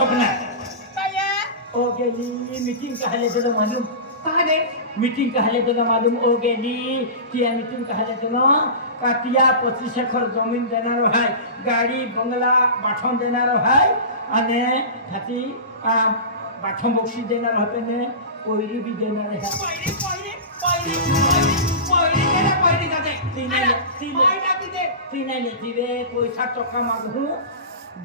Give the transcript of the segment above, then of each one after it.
स्वप्न काय ओ गेली मीटिंग कहाले तुला मालूम काय मीटिंग कहाले तुला मालूम ओ गेली की मीटिंग कहाले तुला काटिया 25 एकर जमीन देणार है गाड़ी बंगला बाठम देणार है अने खाती बाठम बक्सी देणार होते ने कोयरी भी देणार है पहिली जाते तीन दिवे पैसा टका मागू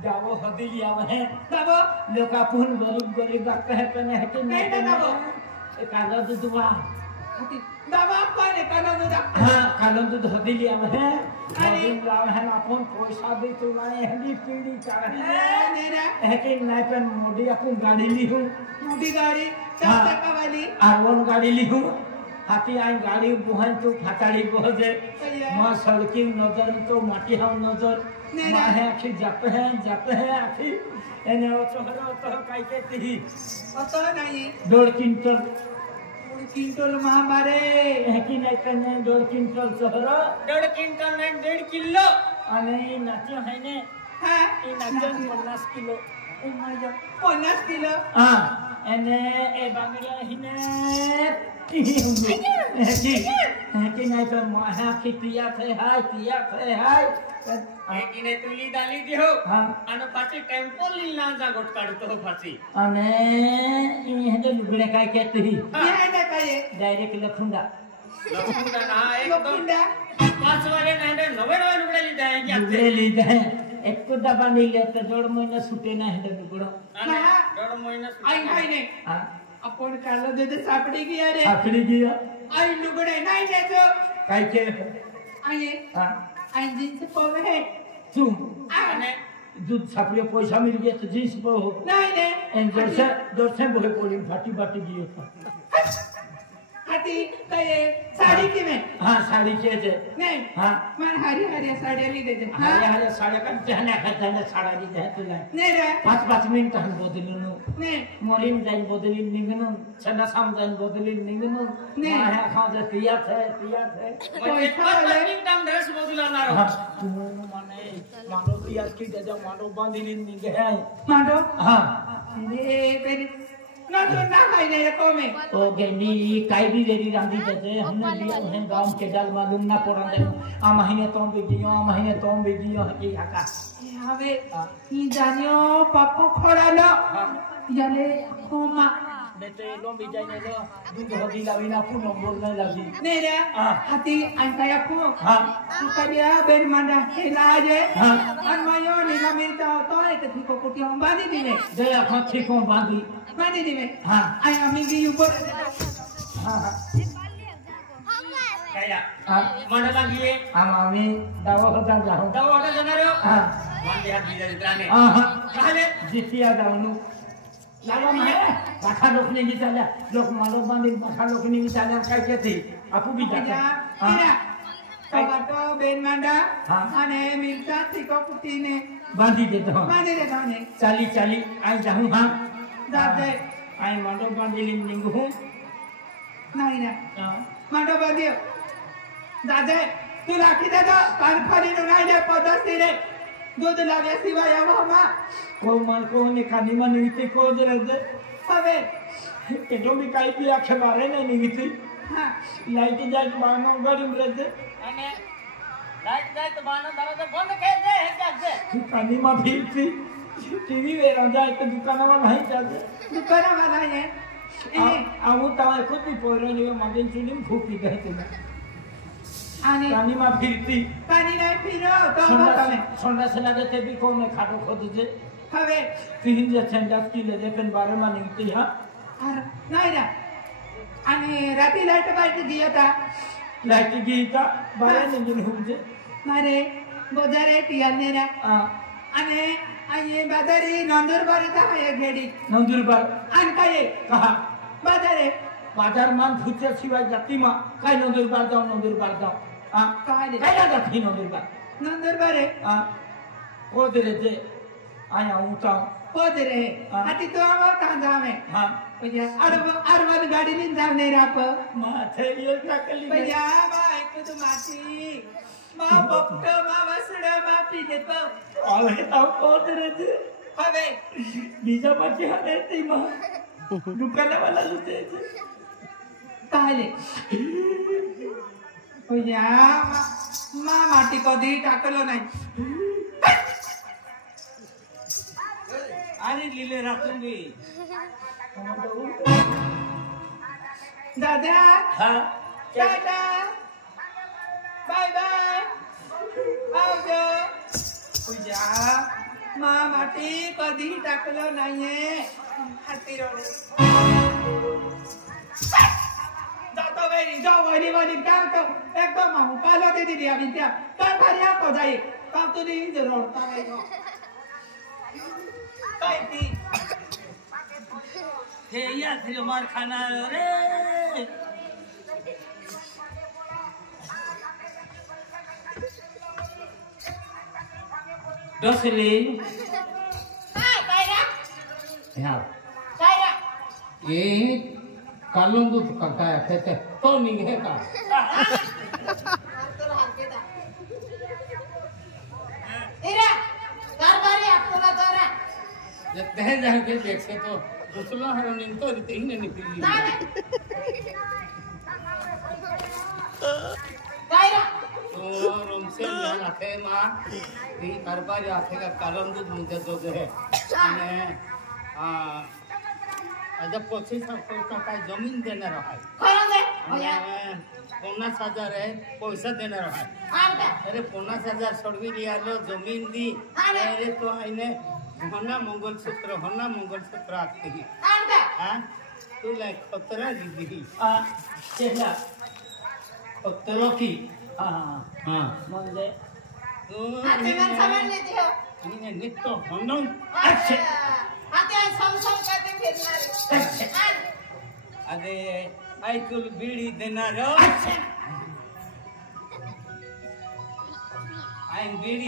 जावो हदिली आवे बाबा लोका पुन गरीब बात है पने है कि नहीं बाबा कालो दुधवा बाबा कोने कालो दूध हां कालो दूध हदिली आवे हदिली लाव है अपन पैसा दे तो नहीं हदी पीड़ी चाहे नेरा है कि नहीं पन मोडी अपन गाड़ी ली हूं मोटी गाड़ी 4 टका वाली आर1 गाड़ी ली हूं हाथी आई गाड़ी बुहन तो फाटाड़ी बहजे मां सड़की नजर तो माटी हम नजर मां है आखी जाते हैं आखी एने चोहरा तो काई केती पता नहीं 2 क्विंटल महामारे है कि नहीं कने 2 क्विंटल चोहरा 1.5 क्विंटल नहीं 1.5 किलो अने नाच्यो है ने हां ई नाच्यो 50 kilo oh my God 50 kilo हां एने ए बांगड़िया हिने कि नहीं तो माहा की पिया थे हाय कि नहीं तुली डाली दी हो हां अन पाछे टेम्पो लीना जा गोट काढतो हो पाछी अने ई हदे लुगडे काय कहते ही ये है ना काय डायरेक्ट लखुंडा ना एकदम 5 वाले ना 90 लुगडे लीदा है क्या लुगडे लीदा है एक तो दबा नहीं लेते 1.5 महीना छूटे ना है लुगड़ो 1.5 महीना आई भाई ने हां अपन कालो दे सापड़ी गया रे सापड़ी गया आई लुगडे नहीं देतो काय के आई हां आई जींस पवे है तू आने दूध छापिए पैसा मिल गया तो जींस पे हो नहीं ने एन दर्शन बोले पड़ी फाटी बाटी गई हाथी कहे साड़ी की में हां साड़ी के जे नहीं हां मन हरी साड़ी ली दे हरी साड़ी का जहना खतना साड़ा दी दे तुला नहीं रे 5 मिनिट हम बदलिनु नहीं मोलिन जाइन बदलिन निगनु छना साम जाइन बदलिन निगनु माया खा जे तिया थे कोई खाले मिनट ड्रेस बदलना रो तू माने मानो तिया की दे जा मानो बांधिन निगे है मानो हां रे बेरी ना तो ना खाई ने को में ओ गेनी काई भी देरी रांधी देते हमने लिया है गांव के डाल मालूम ना पड़न दे आ महीने तो बेगियो है कि आका हवे ई जानियो पापो खड़ा लो याले खोमा बेटे लोंबी जाने लो दूध हदी लाविना को नंबर नहीं लगी नहीं रे हाथी अंकाया को हां तू करिया बेन मांडा हेलाजे हां अनमायो नीला मिलता तो है कि को कुटी हम बांधी दी में दे आखा ठीक हो बांधी दी में हां आई अमी की ऊपर हां काया मन लागिए हम आमी दावा होता जाओ दवा होता जाना रे हां मान दे हाथ बीजा जित्राने हां कहले जितिया जावनु लावा में बाखा लोकने की चला लोक मालो बांधी बाखा लोकने की चला काय कहती आपू भी जाता हां टमाटो बेन मांडा हां अने मिलता तिको कुटी ने बांधी देता हूं बांधी देता ने चाली आई जाऊं हां दादे आई मालो बांधी लिंगू नहीं ना मांडो बांधियो दादे तू लाखी दे दो कान फाड़ी नो नहीं दे पदस्ती रे दूध लागे सिवाय आवा को मन को ने कानी मन नीति को दे हवे केटो भी काई भी आखे मारे ने नीति हां लाइट जाए तो बानो गाड़ी में रहते अने लाइट जाए तो बानो दरवाजा बंद कर दे है क्या से कानी में फिरती टीवी में रह जाए तो दुकान में नहीं जाते दुकान वाला है आऊ तावे खुद भी पोरो ने मगन चुलिम फूकी दे तुम आने कानी में फिरती कानी नहीं फिरो तो सोना से लगे ते भी को में खाटो खोद दे हवे तीन जे संडास की ले पेन बारे में निकती हां अरे नहीं रा आणि राती लाइट बाइट दिया था लाइट गीता बारे ने दिन हुजे मारे बोजारे तियाने रा आणि आये बाजारी नंदुर बारी था ये घेडी नंदुर बार आन काय कहा बाजार मान फुचे शिवाय जाती मा काय नंदुर बार जाओ हां काय काय जाती नंदुर बारे को दे जे आया उठा को दे रे आती तो आवा तांजा में हां भैया अरवन गाडी ने जाव नाही राप माथे ये टाकली भैया बायको तू माती मा बपट मा वसड मा पी देतो आले ताव को दे जे હવે બીજા પાછી હાલે તે માં દુકાને વાળા લૂટે છે તાલે ઓયા मा माटी कधी टाकलो नाही आणि लिहिले राखून दे दादा હા टाटा बाय बाय आवजो पूजा मा माटी कधी टाकलो नाहीये हाती रोडे जातो वैरी जाऊ वैरी वैरी काय तो एकदम माहू पालो दे दिली आम्ही त्या काय भारी आको जाई काम तू नी रोडता नाही काय ती हे या फिर मार खाना रे डसली हाय कायरा ह्या कायरा ए कालून दूध काय ते तो निघे का तर हालकेदा इरा कारभारी आपला तोरा ते जाके देखे तो दूसरा हर निंतो ते ही नहीं निकली कायरा तो रोमसे आखे मां ती कारभारी आखे का कालून दूध मुझे तो है અને આજે 25,000 का जमीन देना रहा है खरं दे ओया 50,000 है पैसा देना रहा है आमका अरे 50,000 सोडवी लिया लो जमीन दी अरे तो आईने होना मंगलसूत्र आती है आमका हाँ तू लाइक खतरा दीदी આ કેટલા खतरों की હા हाँ म्हणजे तू हाती मन सामान लेती हो इन्हें नित्य होना अच्छा हाती सम करते फिरणार अरे आई तुल बीड़ी देना रो आई बीड़ी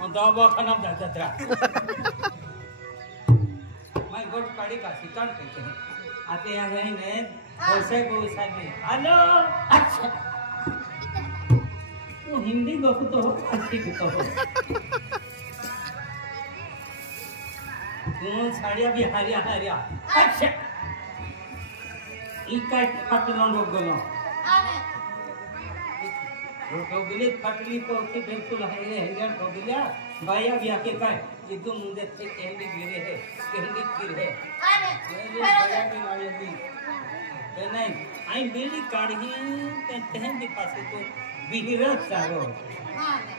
और दवा खाना जाता मैं गोट काड़ी का शिकार करते हैं आते हैं रही ने पैसे को नहीं हेलो अच्छा वो हिंदी गप तो हो अच्छी तो हो तू साड़िया भी हारिया अच्छा ई काय फाटलो लोग गलो आने रोटो बिले फाटली को के बिल्कुल है हेंगर को बिला बाया भी आके काय ये तो मुंडे से कहंडी गिरे है कहंडी गिर है आने ये बाया भी वाले भी ते नहीं आई बेली काढ़ी ते कहंडी पासे तो बिहिरा चारो आने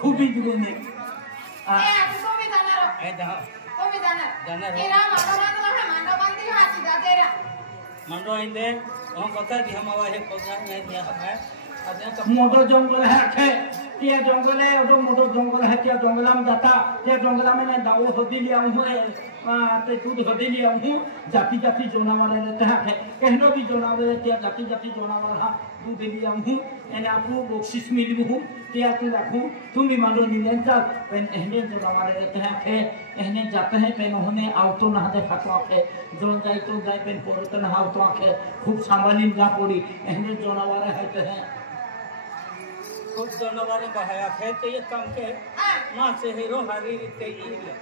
खूबी दुगने ए आता तो भी जाणार ए दा तो भी जाणार जाणार. इरा मांडो बांधी हाती दातेरा मंडो आइंदे हम बता दी हम आवा है प्रोग्राम नहीं दिया है अदे तो मोठं जंगल है आखे त्या जंगल है तो मोठं जंगल है त्या जंगलाम जाता त्या जंगलामध्ये दाव होदिली आऊँ ते दूध होदिली आऊँ जाती जाती जनावर रहते हैं कहनो भी जनावर त्या जाती जाती जनावर हा दूध दिली आऊँ एने आपको बक्षीस मिली हूँ त्या तू रखूँ तुम भी मानो निलेंचा पेन एहने जनावर रहते हैं के एहने जाते हैं पेन होने आवतो नहाते खातो आखे जोन जाए तो जाए पेन पोरत नहावतो आखे खूब सांभाळीन जा पड़ी एहने जनावर रहते हैं खुद जानवर बहाया है तो ये काम के आ मां से हीरो हारी रीते ही ले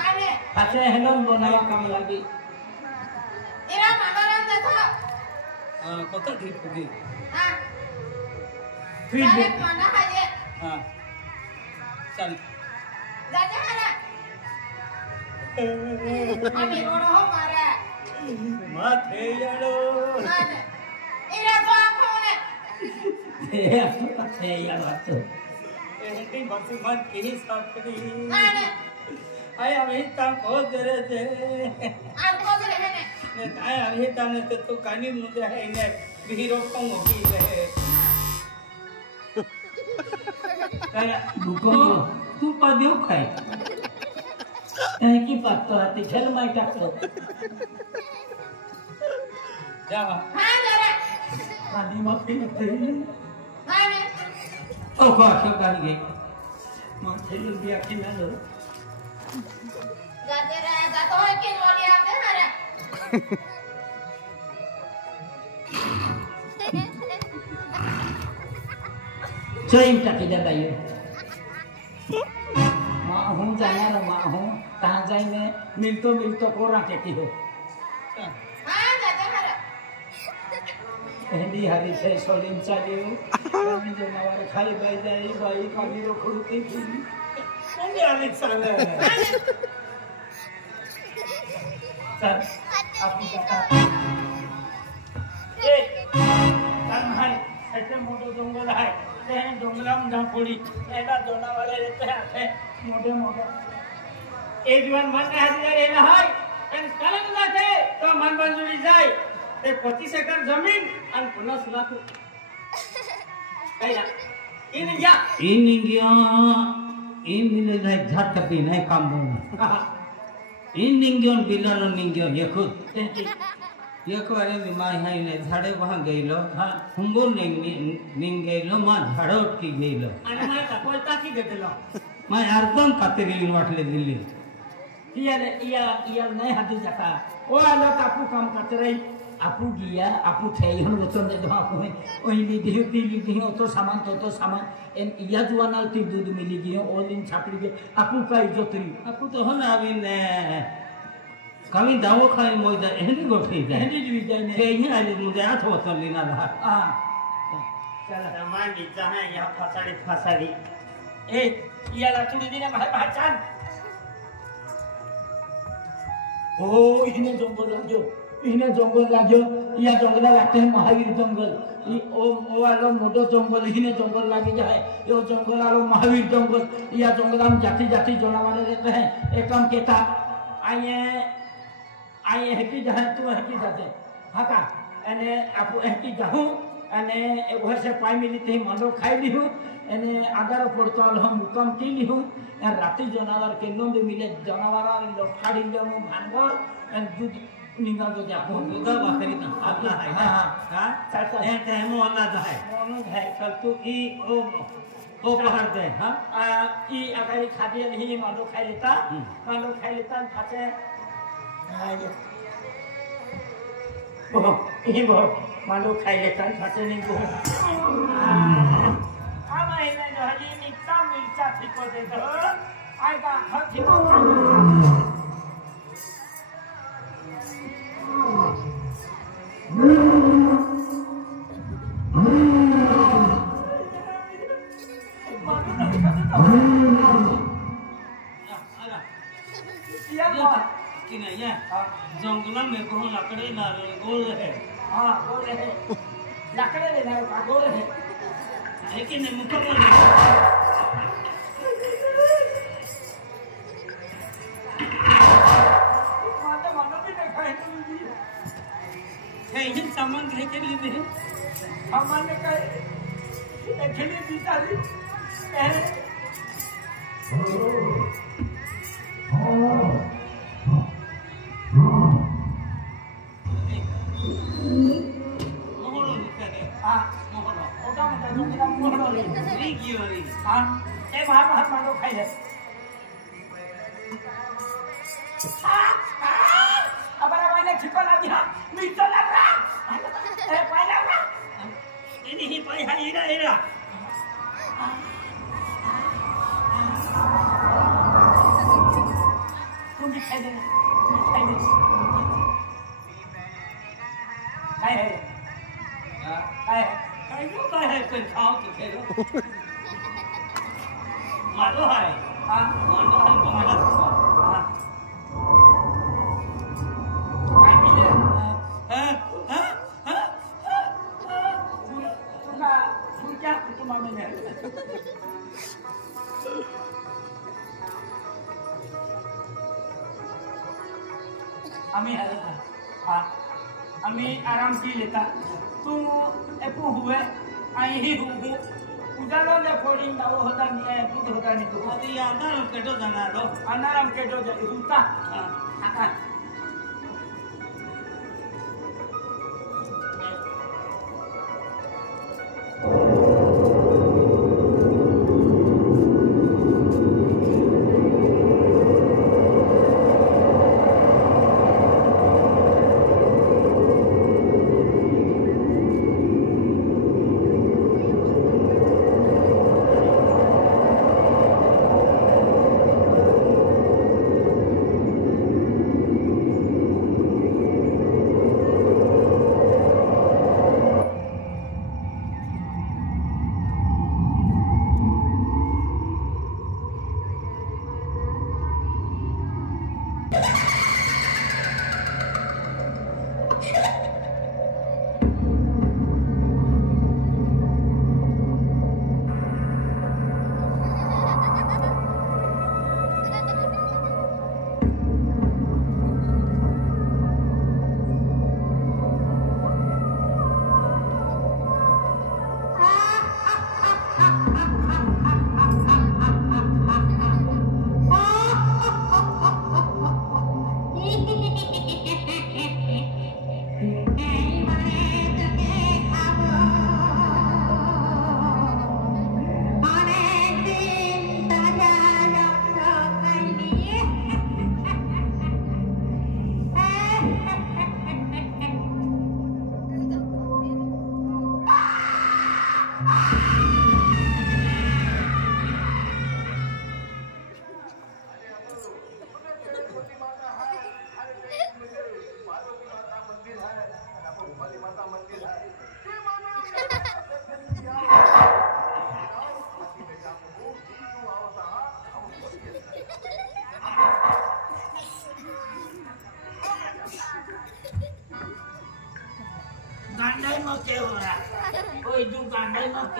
आने अच्छा हेलन बनाया काम लगी इरा मांडोरान देता कत ठीक होगी हां फिर डायरेक्ट मांडा खाजे हां चल जाते हरा आम्ही रोड हो मारा माथे यारो आने इरा को आखोने है यार बात तो एहती बसी मन की साथी आने आय अभी तक हो करे थे आपको भी रहने ने आय अभी तक ने तो कानी मुझे है ने हीरो पंग होगी रहे काय भूको तू पादेव काय काय की बात तो आती झल माई टाकतो जावा हां जरा आधी मग ती नव्हती आने ओ बाशा गाली गई मग थेली बिया किनालो जाते रहा जातो है कि बोली आते हरा चैन टाकी दादा ये माँ हूँ जाना ना माँ हूँ कहाँ जाए मैं मिलतो को रखे हो हाँ दादा हरा हिंदी हरी से सोलिन चालियो मैं जो नवारे खाली बाई जाए बाई काली रो खुलती थी कौन यानी साले सर आपकी कथा ए तन है ऐसे मोटे जंगल है ते जंगला में जहाँ पड़ी ऐसा जोना वाले रहते हैं मोटे एक जीवन मन में हाथ जाए ना है एन कलंक ना थे तो मन बंजुरी जाए ते 25 एकड़ जमीन और 50 लाख कहिया इन गया इन मिले नहीं झट कपी नहीं काम बोल इन निंगियों बिलारो निंगियों ये खुद ये कोरे दिमाग है इन्हें झाड़े वहाँ गई लो हाँ हुंगो निंग गई लो माँ झाड़ो की गई लो अरे मैं तो कोई ताकि देते लो मैं अर्धम कातेरी वाटले दिल्ली ये नहीं हाथी जाता वो आलो आपू काम करते रही आपू गिया आपू थे हम वचन दे दो आपू है ओही ली दी तो सामान एन या जुआना ती दूध मिली गियो ओ दिन छापड़ी के आपू का इज्जत री आपू तो हन अभी ने कमी दावो खाए मोइदा एहनी गोठी जाए हेनी जी जाए ने थे ही आज मुझे हाथ वचन लेना रहा हां चला सामान बिचा है यहाँ फसाड़ी ए या लातुड़ी दिने पहचान ओ इने जंगल लाग्यो या जंगल लागते हैं महावीर जंगल ओ वालो मोटो जंगल इने जंगल लागे जाए यो जंगल वालो महावीर जंगल या जंगल में जाति जानवर रहते हैं एक काम केता आए हेकी जाए तू हेकी जाते हाका एने आपू हेकी जाहूं एने एगो से पाई मिली थे मांडो खाई लिहू एने आगार पड़तो हम मुकम की लिहू राती जानवर के नो मिले जानवर लखाड़ी ले मु भांगो एन दूध निंगा तो जा दूध बकरी ना आपला है ना हां चाचा ए टाइम वाला है मोनो है कल तू ई ओ पहाड़ दे हां ई अगारी खादिया नहीं मांडो खाई लेता फाचे आगे ओ ई बो मांडो खाई लेता फाचे नहीं को आमा इने जो हजी मिर्चा ठिको दे दो आई का हर ठिको जंगल में को लकड़ी ना गोल है हाँ गोल है लकड़ी ले ना गोल है लेकिन मुकम्मल इन सामान कहीं के लिए है सामान में कहे एक्चुअली बीता दी मोहरो करे हाँ मोहरो ओटा मत जो मेरा मोहरो ले रिगी वाली हाँ ए बाहर मारो खाई ले अब मैंने छिपा ना दिया मीठा लग रहा ए पाई लग रहा नहीं पाई है हीरा तुम भी खाई ले काय है काय है कोई खाओ तो खेलो मारो है हाँ मारो है बंगला हाँ काय मिले तुमका तुम्हारे में आम्ही आराम की लेता तू एको हुए आई ही हूँ उजालो ले फोड़ी दाव होता नहीं दूध होता नहीं तो अभी अंदर केटो जाना लो अनाराम के जो होता हाँ के हो रहा कोई दू गांडा मत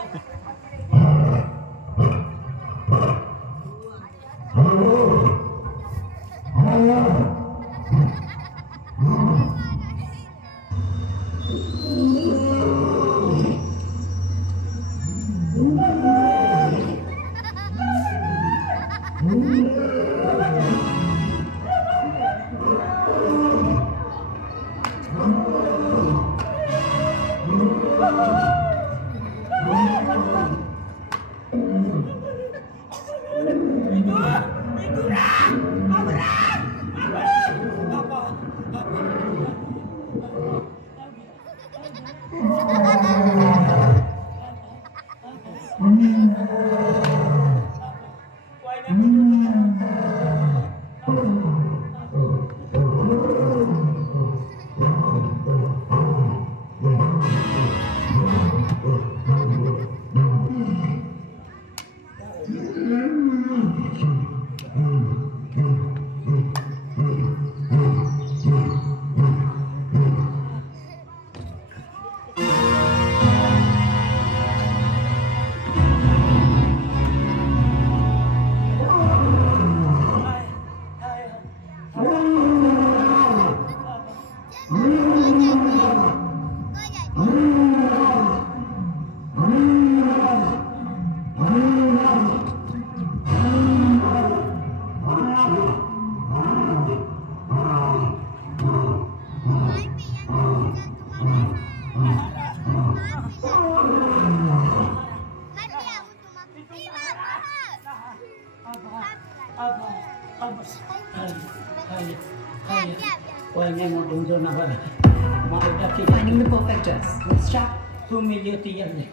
Finding the perfect dress. Let's chat. Tu milio tiyan le.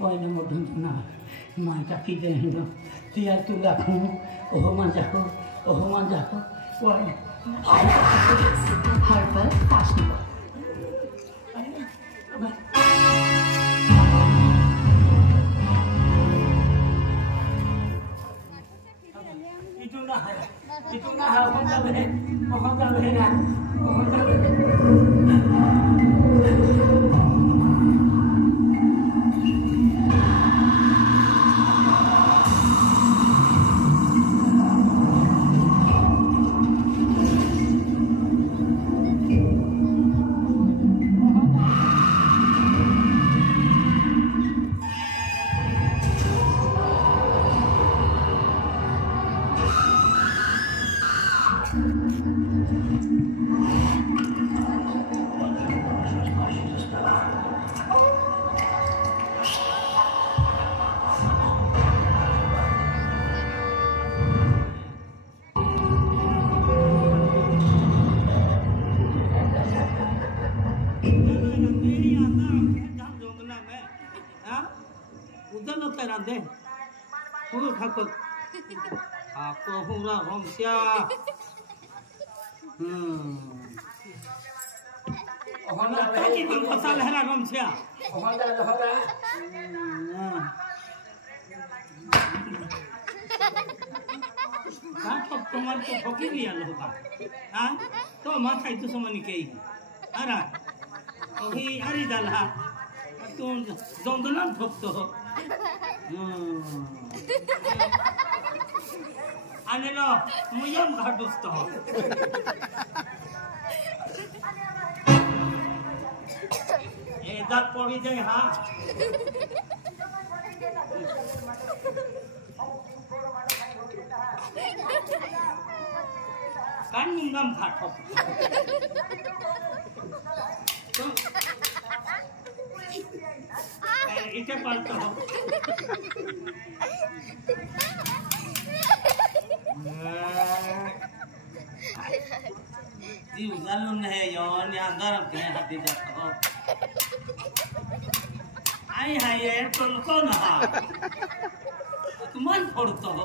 Oi na modun na. Ma ta ki de hindo. Tiya tu la khu. Oh man ja ko. Oh man ja ko. Oi. Harper fashionable. Itu na hai. Itu na ha kon ta be. Kon ta be na. Kon ta be. Aku hura romsia. Honda Tadi pun pasal hera romsia. Honda Honda. Kan तो तुम्हारे को ठोकी भी आलो होगा, हाँ? तो माथा itu semua निकई, अरा, अभी अरी डाला, तुम जोंदलन ठोक तो, आने लो, मुझे घाटुस तो, ये दांत पड़ी जाए हाँ, kan minggam khathok to ite palto जी उजालुन है यार ने अंदर के हाथी जाता हो आई हाय ये तो कौन हा तुमन फोड़तो हो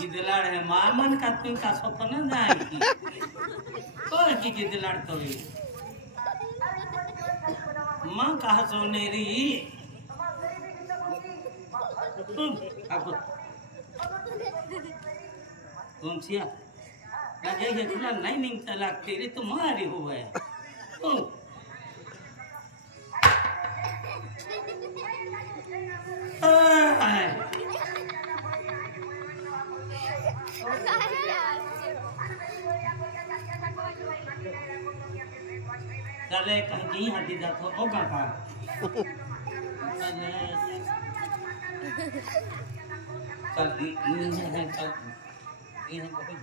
गिदलाड़ है मामन का तू का सपना जाएगी कोई की गिदलाड़ तो ही मां कहा सोनेरी तुम आपको कौन सिया लगे ये तुला नहीं निकता लाग तेरे तुम्हारी हुआ है चले कहीं हाथी दा तो होगा का चल ये को भी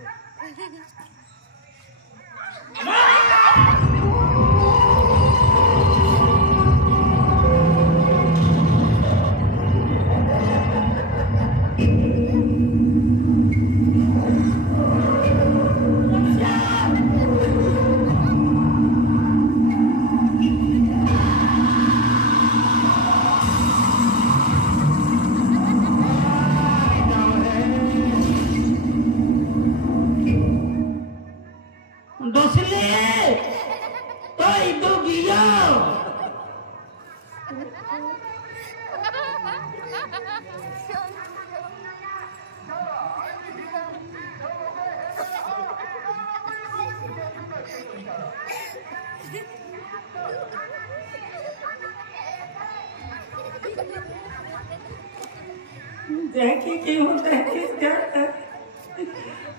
देखी की होता है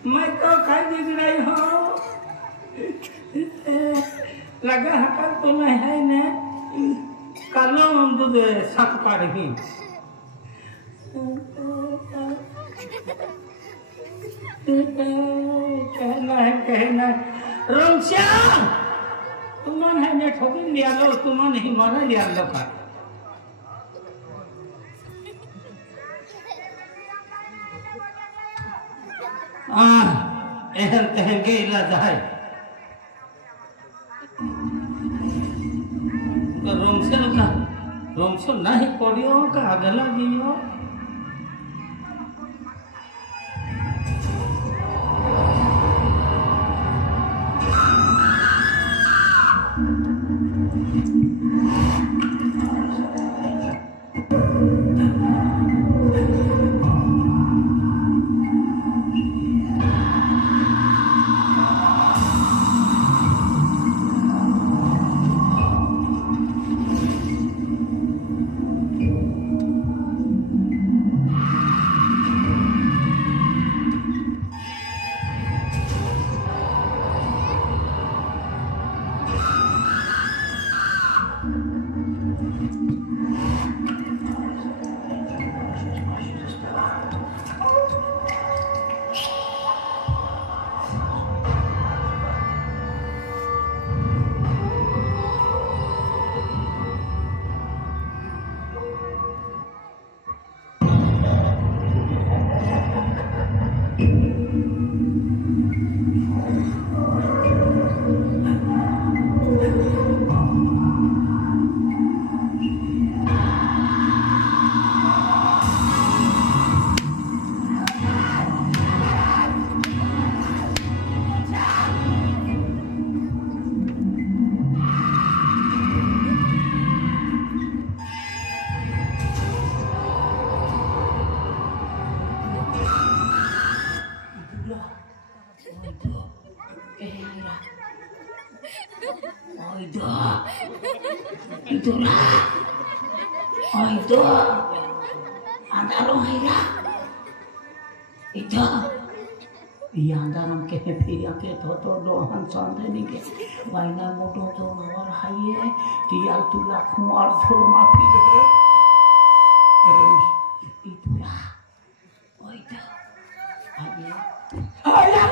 मैं तो खाई बिगड़ाई हूँ लगा हकल तो मैं है ने कालो दूध साफ पाड़ी कहना रोमश्याम तुम है ने ठोकी लिया लो तुम नहीं मारा लिया लो का एहन कहेंगे इलाज है तो रोमसेल नहीं पड़ियो का अगला दियो itu antara hira itu iya antara ke pia ke toto dohan sande ni ke vaina moto to nawar haye dia tu lakhu arthur mafi itu lah oh itu ayo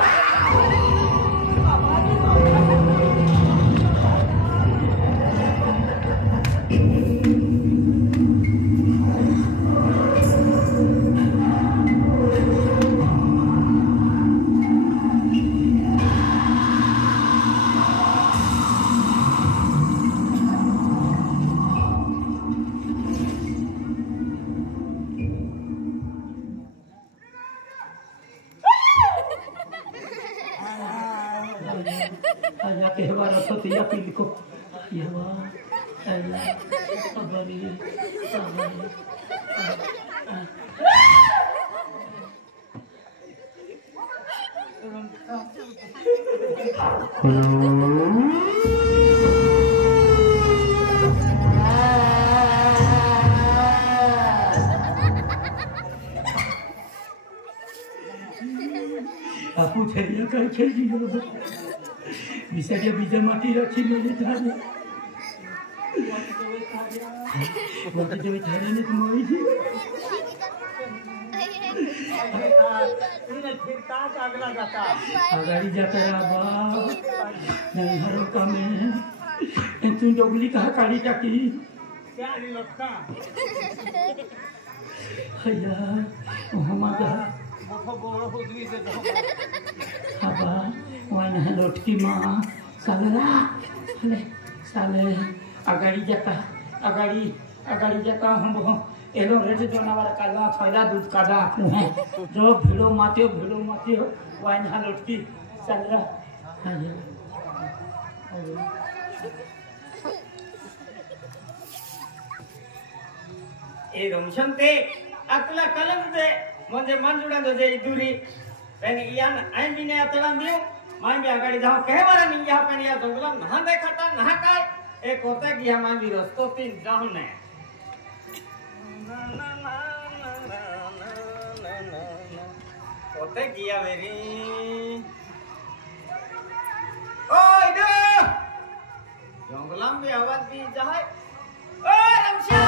Aja ke baru tu tiap pilihku, ya wah, aja, abadi, abadi. आपू थैया कर खेली हो बिसाके बीजा माटी रखी मेरे थाने बोलते जब थाने ने तुम्हारी थी अगला जाता आगाड़ी जाता रहा बाप नहीं हरों का में तू डोगली कहा काली टाकी क्या नहीं लगता हैया हमारा मोठो बोरो हुदवी से तो apa wana lotki ma salela sale agari jata हम एलो रेड जानवर काला थैला दूध कादा आपने है जो भिड़ो माते हो वाइन लटकी सालेला ए रमशंते अकला कलम दे म्हणजे मांजुडा दे इदुरी पेन इयान आइन बिने अतलान दियो मान बे आगाडी जाओ केवरा निया पेन या जंगला नहा देखता नहा काय ए कोते की हम भी रस्तो तीन जाऊ ने कोते किया मेरी ओय दे जंगला में आवाज भी जाए ओ रमशा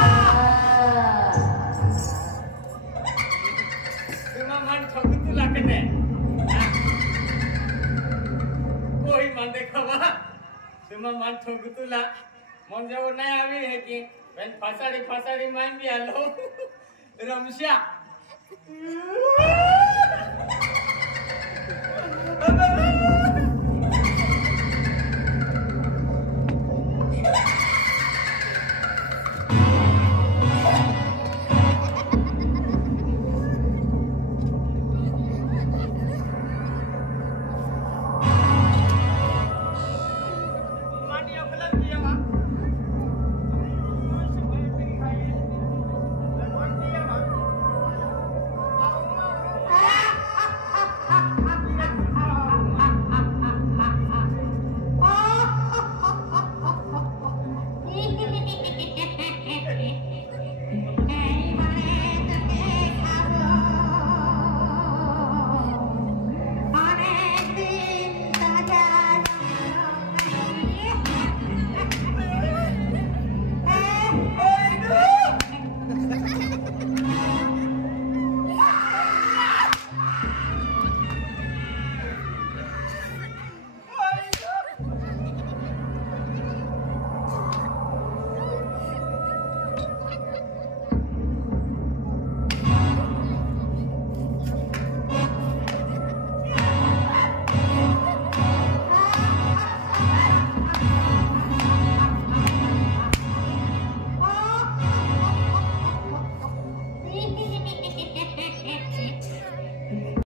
मन ठगतु लागने कोई मन देखवा तुम मन ठगतुला मन जो नहीं आवी है कि पेन फसाड़ी मान भी आलो रमशा